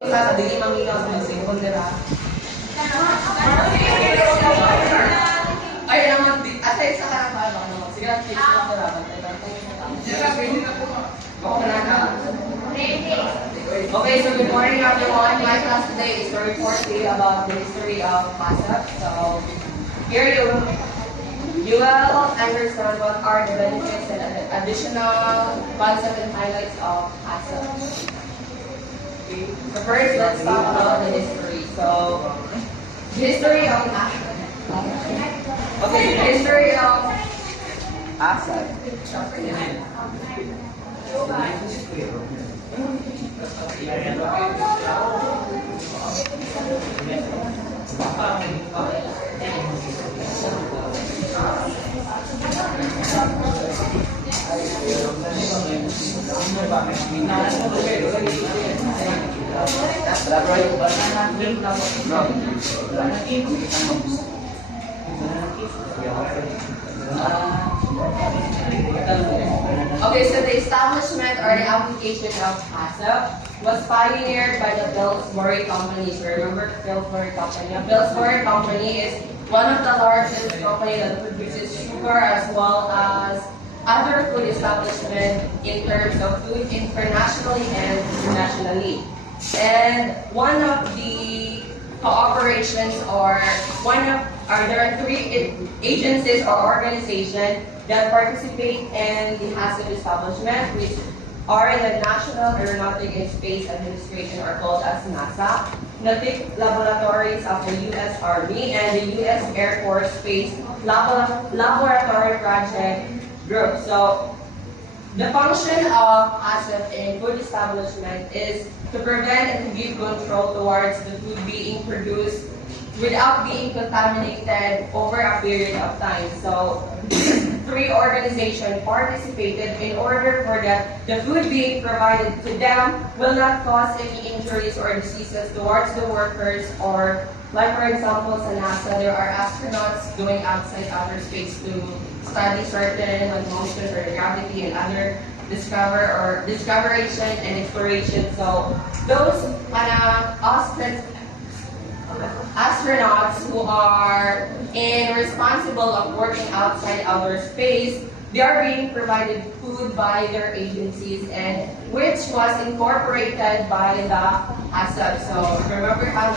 Sa dili mangilaw sa cellphone nila. Ay, naman di. Atay sa harapan ako. Sige, fix lang nila. Okay, so good morning everyone. My class today is to report to you about the history of HACCP. So here you will understand what are the benefits and additional concepts and highlights of HACCP. Okay. So first, let's talk about the history. So the history of HACCP. Okay, the history of HACCP. Okay, so the establishment or the application of HACCP was pioneered by the Pillsbury Company. So remember Pillsbury Company? The Pillsbury Company is one of the largest companies that produces sugar as well as other food establishment in terms of food internationally and nationally. And one of the cooperations there are three agencies or organizations that participate in the HACCP establishment, which are the National Aeronautic and Space Administration, or called as NASA, Natic Laboratories of the U.S. Army, and the U.S. Air Force Space Laboratory Project Group. So the function of HACCP in food establishment is to prevent and to give control towards the food being produced without being contaminated over a period of time. So these three organizations participated in order for the food being provided to them will not cause any injuries or diseases towards the workers, or like for example sa NASA, there are astronauts going outside outer space to study certain motions or gravity and other discoveration and exploration. So those astronauts who are responsible of working outside outer space, they are being provided food by their agencies, and which was incorporated by the HACCP. So remember how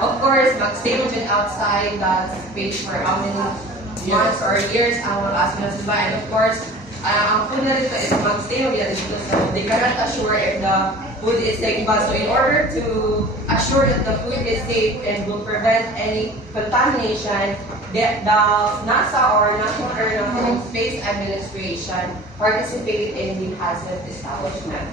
of course mag-stay din outside the space for how many months or years ang mga astronauts ba, and of course ang food na dito is mag-stay dito, so they cannot assure if the food is safe. But so in order to assure that the food is safe and will prevent any contamination, the NASA or National Aeronautic and Space Administration participated in the HACCP establishment.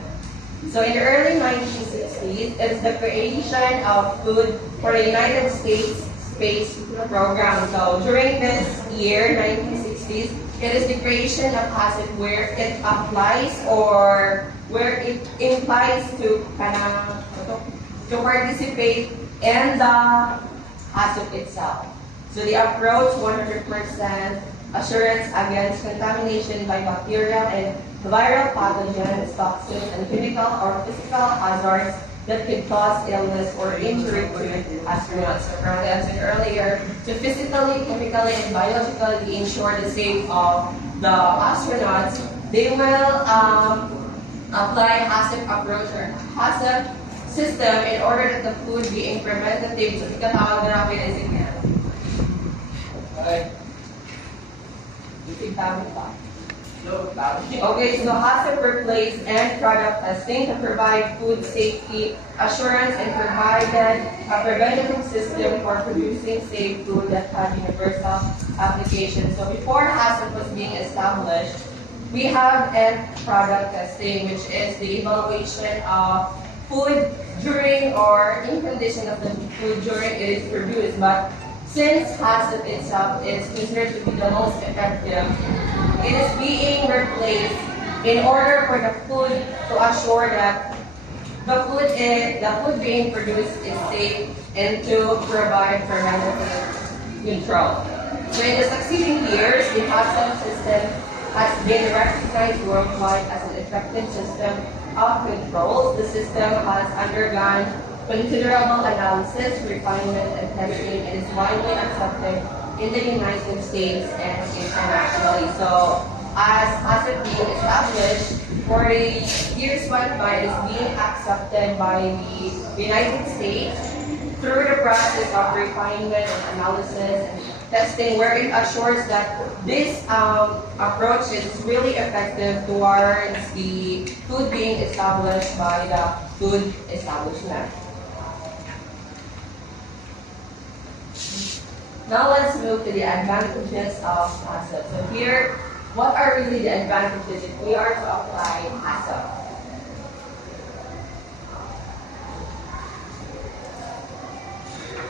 So in the early 1960s, it's the creation of food for the United States Space Program. So during this year, 1960s, it is the creation of HACCP where it applies or where it implies to participate in the HACCP itself. So the approach 100% assurance against contamination by bacterial and viral pathogens, toxins, and chemical or physical hazards that could cause illness or injury to astronauts. So currently, as I said earlier, to physically, chemically, and biologically ensure the safety of the astronauts, they will apply HACCP approach or HACCP system in order that the food be preventative. So ikatawag na namin is again. Okay, so HACCP replaced end product testing to provide food safety assurance and provided a preventative system for producing safe food that had universal application. So before HACCP was being established, we have end product testing, which is the evaluation of food during or in condition of the food during it is produced. But since HACCP itself is considered to be the most effective, it is being replaced in order for the food to assure that the food being produced is safe and to provide preventative control. So in the succeeding years, the HACCP system has been recognized worldwide as an effective system of controls, the system has undergone considerable analysis, refinement, and testing, and is widely accepted in the United States and internationally. So, as HACCP being established, 40 years went by, it is being accepted by the United States through the process of refinement and analysis and testing, where it assures that this approach is really effective towards the food being established by the food establishment. Now let's move to the advantages of HACCP. So here, what are really the advantages if we are to apply HACCP?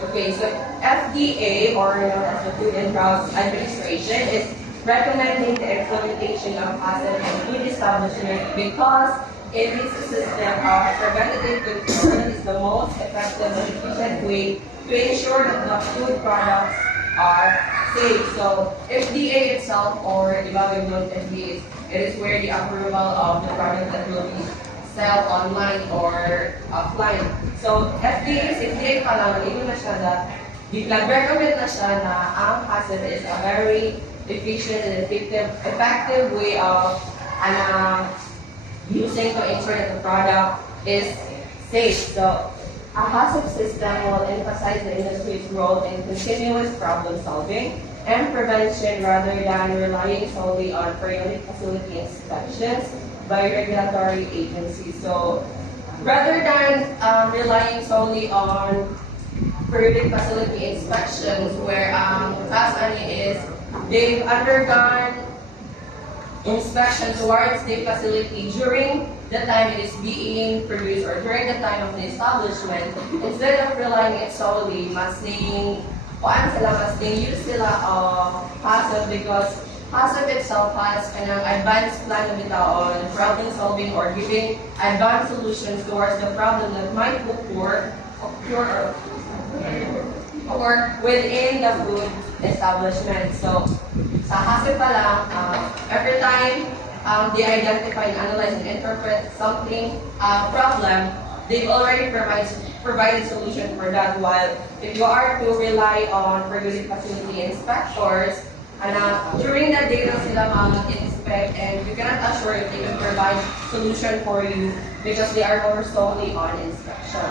Okay, so FDA, or known as the Food and Drug Administration, is recommending the implementation of HACCP in food establishment because it is a system of preventative control that is the most effective and efficient way to ensure that the food products are safe. So FDA itself, or the known FDA, it is where the approval of the product that will be sell online or offline. So FDA pa lang, ito na siya na, nag-recommend na siya na ang HACCP is a very efficient and effective way of using to ensure that the product is safe. So a HACCP system will emphasize the industry's role in continuous problem solving and prevention rather than relying solely on periodic facility inspections by regulatory agencies. So rather than relying solely on periodic facility inspections, where FASANI is, they've undergone inspection towards the facility during the time it is being produced or during the time of the establishment. Instead of relying it solely, mas use sila of HACCP, because HACCP itself has an advanced plan on problem solving or giving advanced solutions towards the problem that might occur within the food establishment. So, sa HACCP pa lang, every time they identify, analyze, and interpret something, problem, they've already provided solution for that. While if you are to rely on periodic facility inspectors, during that day lang sila mag-inspect, and you cannot assure if they can provide solution for you because they are more solely on inspection.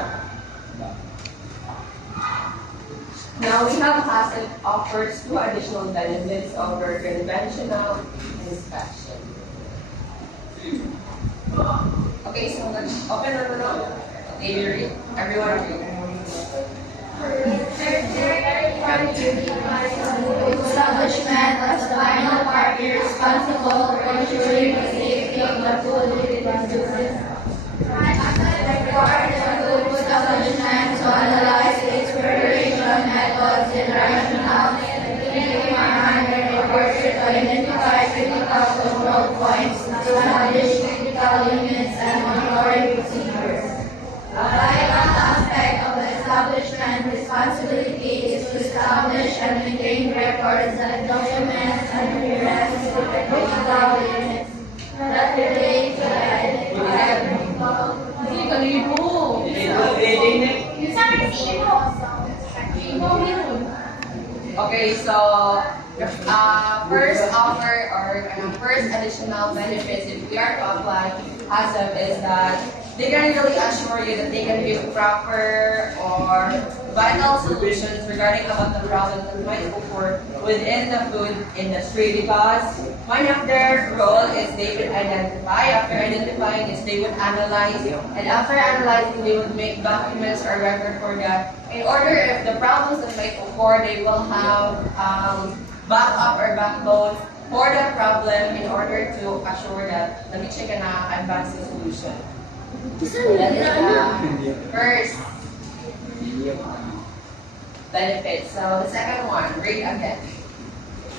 Now we have HACCP offers two additional benefits over conventional inspection. Okay, so let's open the room. Okay, you read. Everyone read. Establishment as the final party responsible for ensuring the safety of the food it produces. Requires the food establishment to analyze its preparation methods and rationale, taking efforts to identify critical control points, establish critical limits, and monitoring procedures. A vital aspect of the establishment responsibility is to establish and maintain records that document and address the critical limits that relate to the Okay, so first offer or first additional benefits if we are to apply HACCP is that they can really assure you that they can give proper or vital solutions regarding about the problems that might occur within the food industry, because one of their role is they would identify. After identifying is they would analyze, and after analyzing they would make documents or record for that. In order if the problems that might occur, they will have backup or backbone for the problem in order to assure that let me check an advanced solution. That is the first benefit. So the second one, read again.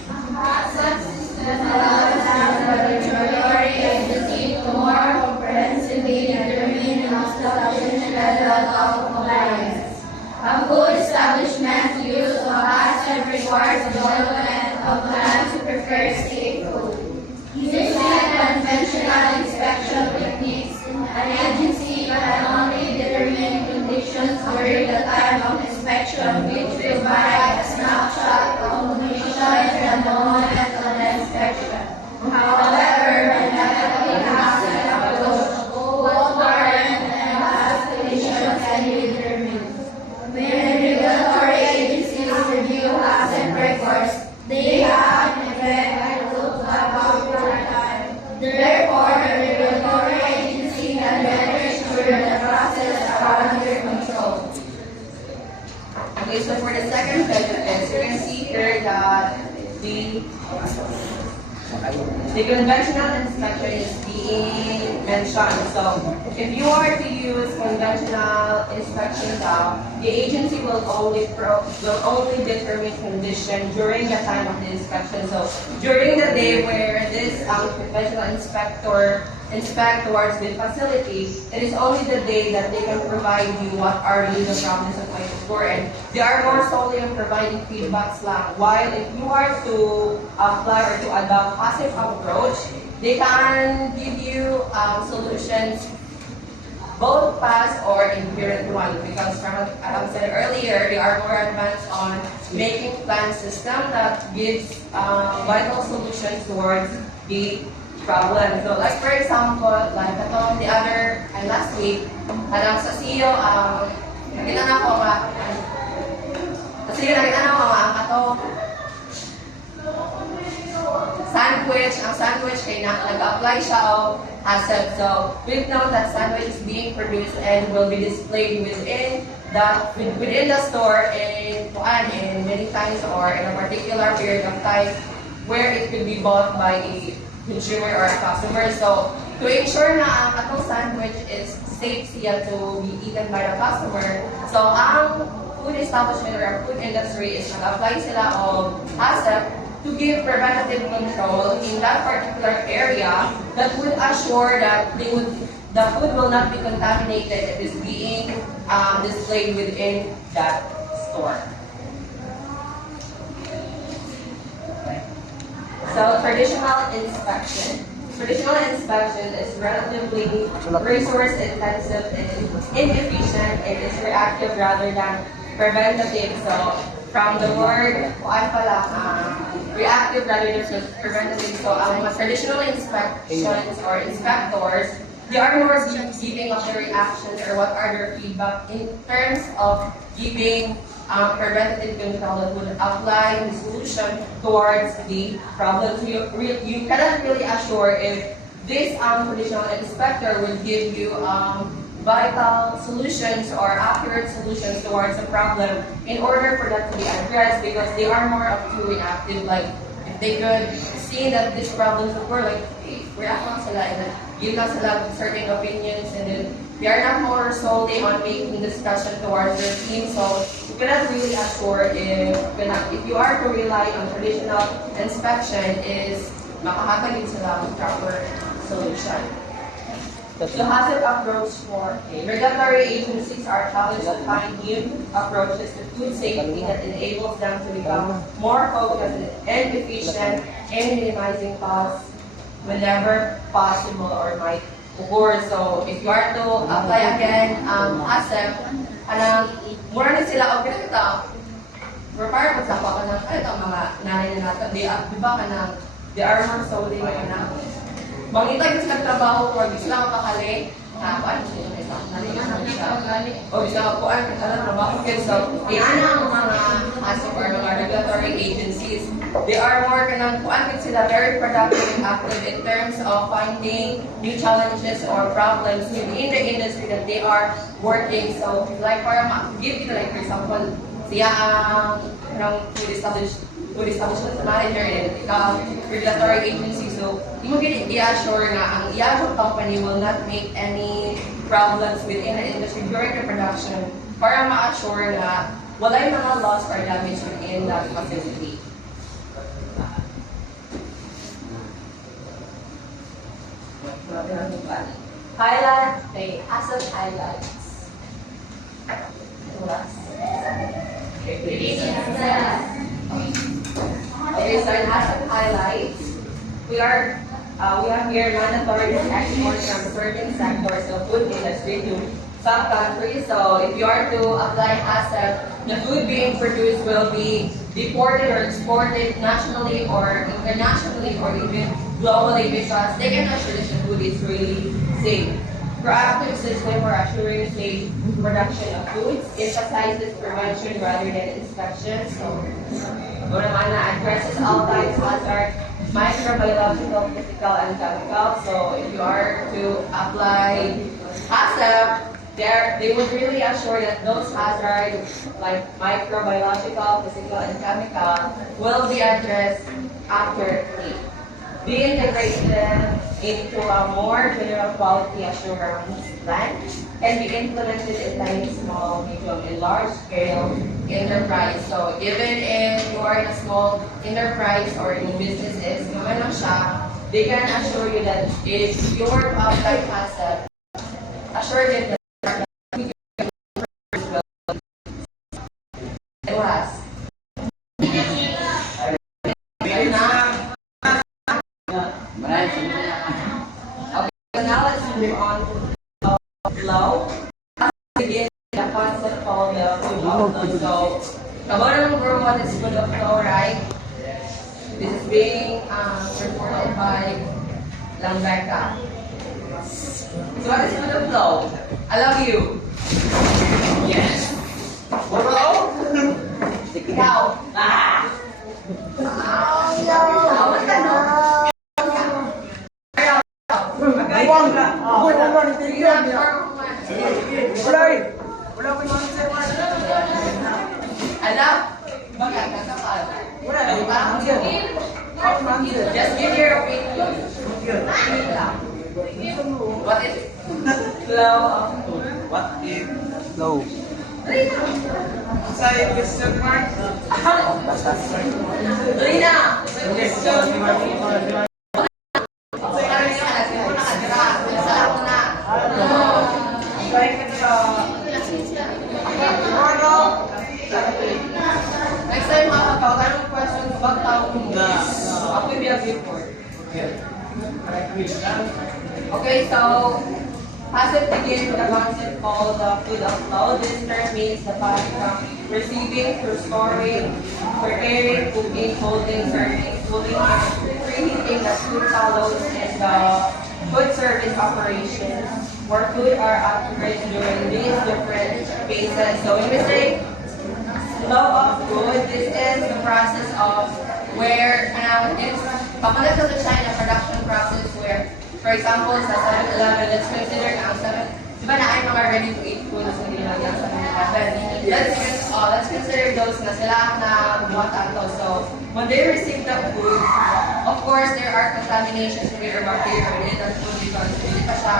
HACCP system allows the regulatory agency to more comprehensively determine an establishment level of compliance. A food establishment's use of HACCP requires development of plans to prepare safe food. Using conventional inspection techniques and conditions during the time of inspection, which provide a snapshot of conditions at the moment of the inspection. However, when negative access approach, both current and past conditions can be determined. When regulatory agencies review HACCP records, they have an effect to about time. Therefore, the regulatory agency can better ensure that the process are under control. Okay, so for the second benefit, you can see here that the conventional inspection is being mentioned. So if you are to use conventional inspection now, the agency will only determine condition during the time of the inspection. So during the day where this conventional inspector inspect towards the facility, it is only the day that they can provide you what are really the problems of my store, and they are more solely on providing feedbacks lang. While if you are to apply or to adopt passive approach, they can give you solutions, both past or inherent one, because from what I have said earlier, they are more advanced on making plan system that gives vital solutions towards the problem. So like for example, like the other and last week, sa CEO, nakita na ko nga, ang ato sandwich, ang sandwich kay nag-apply siya of HACCP. So we've known that sandwich is being produced and will be displayed within the store in many times or in a particular period of time where it could be bought by a consumer or a customer. So to ensure na ang atong sandwich is safe siya to be eaten by the customer, so ang food establishment or ang food industry is nag-apply sila of HACCP to give preventative control in that particular area that would assure that the food will not be contaminated if it's being displayed within that store. So traditional inspection. Traditional inspection is relatively resource intensive and inefficient. It is reactive rather than preventative. So from the word reactive rather than preventative. So traditional inspections or inspectors, they are more giving of their reactions or what are their feedback in terms of giving preventative control that would apply the solution towards the problem. So you cannot really assure if this traditional inspector will give you vital solutions or accurate solutions towards the problem in order for that to be addressed, because they are more of too reactive. Like if they could see that these problems occur, like react lang sila and give lang sila certain opinions, and then they are not more solely on making discussion towards their team. So you cannot really assure if you are to rely on traditional inspection is makahatag din sila ng proper solution. So HACCP approach for regulatory agencies are challenged to find new approaches to food safety that enables them to become more focused and efficient in minimizing costs whenever possible or might occur. So if you are to apply again HACCP, mura na sila o kita require mo sa mga nanay na natin, di ba they are more solely mangitag sa trabaho or gusto lang mapakali, kuan o gusto kuan ka trabaho. So yan ang mga HACCP or mga regulatory agencies. They are more kuan sila very productive and active in terms of finding new challenges or problems within the industry that they are working. So like para give you like for example, siya ang food establishment manager and regulatory agency. So you can i-assure na ang iyang company will not make any problems within the industry during the production para ma-assure na wala yung mga loss or damage within that facility. Highlight, okay, HACCP highlights. Okay, so in HACCP highlights, we have here mandatory exports from certain sectors of food industry to some countries. So if you are to apply HACCP, the food being produced will be deported or exported nationally or internationally or even globally because they can assure that the food is really safe. Proactive system for assuring safe production of foods emphasizes prevention rather than inspection. So, addresses all types hazard, microbiological, physical, and chemical. So, if you are to apply HACCP, they would really assure that those hazards like microbiological, physical, and chemical will be addressed accurately. Be integrated into a more general quality assurance plan and be implemented in tiny, small, medium, and large scale enterprise. So even if you are in a small enterprise or in businesses, naman lang siya, they can assure you that if your apply HACCP, assure them that oras. Ayun na. Okay, so now let's move on to flow. Begin the concept called the food of flow. So, kabalo number one is food of flow, right? This is being reported by Langbeka. So what is food of flow? I love you. Yes. Hello? Ikaw. Ah! Tawag ka, no? Buwang ka. Buwang ka. Wala eh. Wala ko yung sa'yo. Alam? Bakit? Kasapal? Wala eh. Just give your opinion. What is flow of food? What is low? Sa question mark? Dali na! Question. Next time makakatawagan ng questions, bagtawag mo. Ako yung biyag report. Okay, so HACCP begins with a concept called the food of flow. This term means the process of receiving, through storing, preparing, cooking, holding, serving, cooling, and preheating the food follows in the food service operations where food are operated during these different phases. So when we say flow of food, this is the process of where it's papunta to the China production process where, for example, sa 7-Eleven, let's consider na ang 7, di ba na ay mga ready-to-eat foods na ginagawa sa 7-Eleven? Let's consider those na sila na bumata ito. So, when they receive the food, of course, there are contaminations with bacteria in the food because hindi pa siya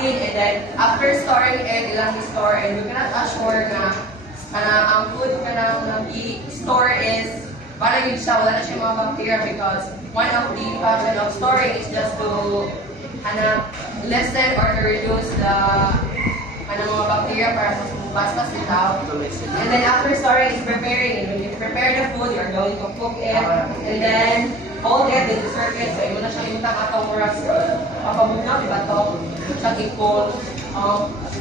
clean. And then, after storing it, ilang i-store, and we cannot assure na ang food ka nang i-store is para yun siya, wala na siya mga bacteria because one of the function of storing is just to lessen or to reduce the mga bacteria para mas mubastas bitaw. And then after storing is preparing. When you prepare the food, you're going to cook it and then hold it, then serve it. So, yun na siya yung atong oras papabugnaw, diba ito? Siyang i-cold.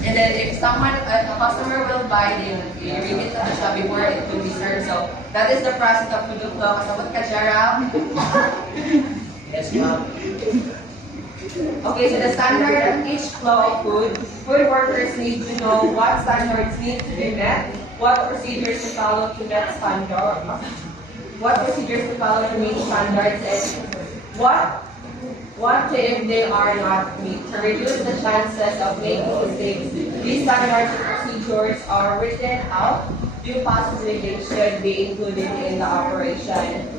And then if someone, a customer will buy, then i-remit na siya before it will be served. So that is the process of food flow. Kasabot ka, Jara? Yes, ma'am. Okay, so the standard of each flow of food workers need to know what standards need to be met, what procedures to follow to meet standards, what procedures to follow to meet standards, and what if they are not met. To reduce the chances of making mistakes, these standards and procedures are written out. Due possibly they should be included in the operation.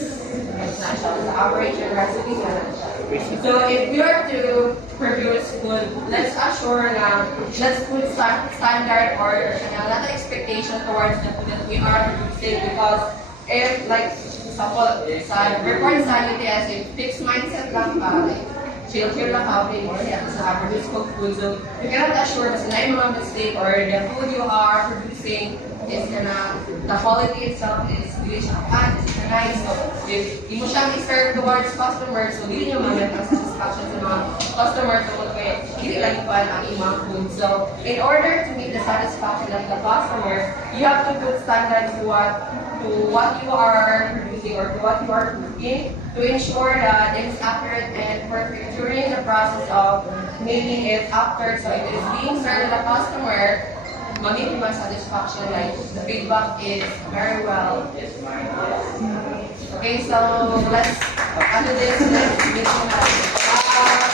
The operation recipe. So if we are to produce food, let's assure let's put standard or another expectation towards the food that we are producing because if like sa report sa UTS, if fixed mindset lang ka, like, chill lang ka, okay, sa produce cooked food, so you cannot assure kasi na yung mga mistake or the food you are producing producing is the quality itself is really siya is nice. So, if di mo siyang i-serve towards customers, so hindi nyo mamit ang satisfaction sa mga customers, so kaya hindi lang pa ang imang food. So, in order to meet the satisfaction of the customer, you have to put standards to what you are producing or to what you are cooking to ensure that it is accurate and perfect during the process of making it after. So, it is being served to the customer, mamit my satisfaction, like the feedback is very well. Okay, so let's do this. Let's